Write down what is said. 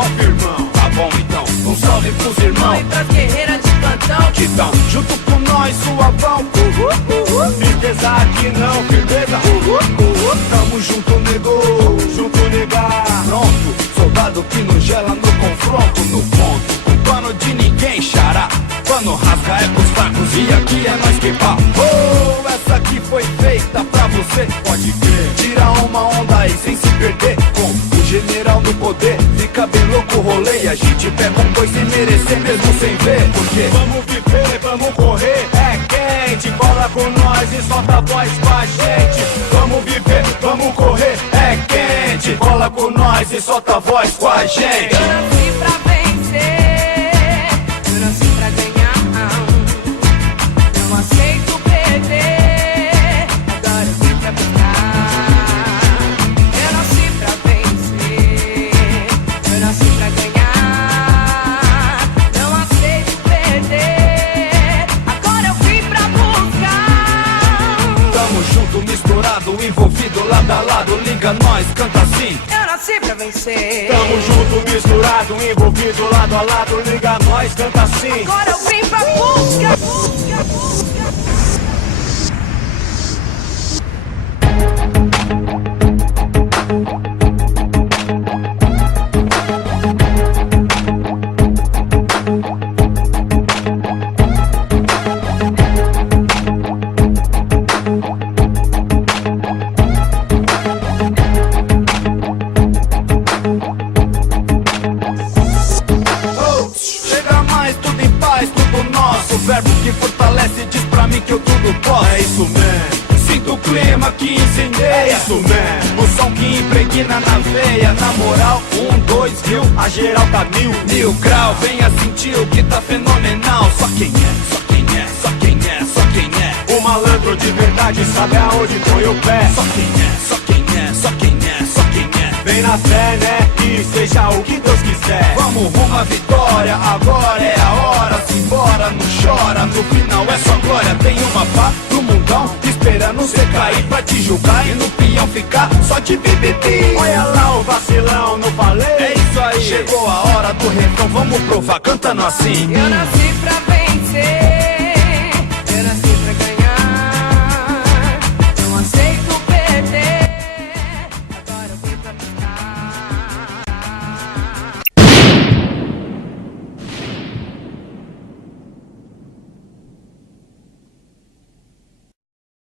irmão, irmão. Tá bom então, um salve pros irmãos E pras guerreiras de plantão que tão junto com nós, suavão. Tristeza aqui não, firmeza. Tamo junto, nego, junto, negar. Pronto, soldado que não gela no confronto, no ponto. Com pano de ninguém, xará. Pano rasga é pros fracos e aqui é nós que pá. Oh, essa aqui foi feita pra você, pode crer. Tira uma onda aí sem se perder. Com o general no poder, fica bem louco o rolê. E a gente pega um boi sem merecer, mesmo sem ver. Porque vamos viver, vamos correr, é quente. Cola com nós e solta a voz com a gente. Vamos viver, vamos correr, é quente. Cola com nós e solta a voz com a gente. Eu nasci pra vencer, eu nasci pra ganhar. Não aceito perder, agora eu vim pra brincar. Eu nasci pra vencer, eu nasci pra ganhar. Não aceito perder, agora eu vim pra buscar. Tamo junto, misturado, envolvido, lado a lado. Liga nós, canta assim. Eu nasci pra vencer, Tamo junto, misturado, envolvido, lado a lado. Liga nós, canta assim. agora eu vim pra buscar. Chega mais, tudo em paz, tudo nosso. Verbo que fortalece, diz pra mim que eu tudo posso. É isso mesmo. Sinto o clima que incendeia. É isso mesmo. O som que impregna na veia. Na moral, 1, 2, viu? A geral tá mil grau. Venha sentir o que tá fenomenal. Só quem é, só quem é, só quem é, só quem é. O malandro de verdade sabe aonde põe o pé. Só quem é, só quem é, só quem é, só quem é. Vem na fé, né? E seja o que Deus quiser. Vamos rumo à vitória, agora é a hora. Simbora, não chora, no final é só glória. Tem uma pá no mundão, esperando você cair pra te julgar e no peão ficar só de BBB. Olha lá o vacilão, não falei? É isso aí. Chegou a hora do refrão, vamos provar cantando assim. Eu nasci pra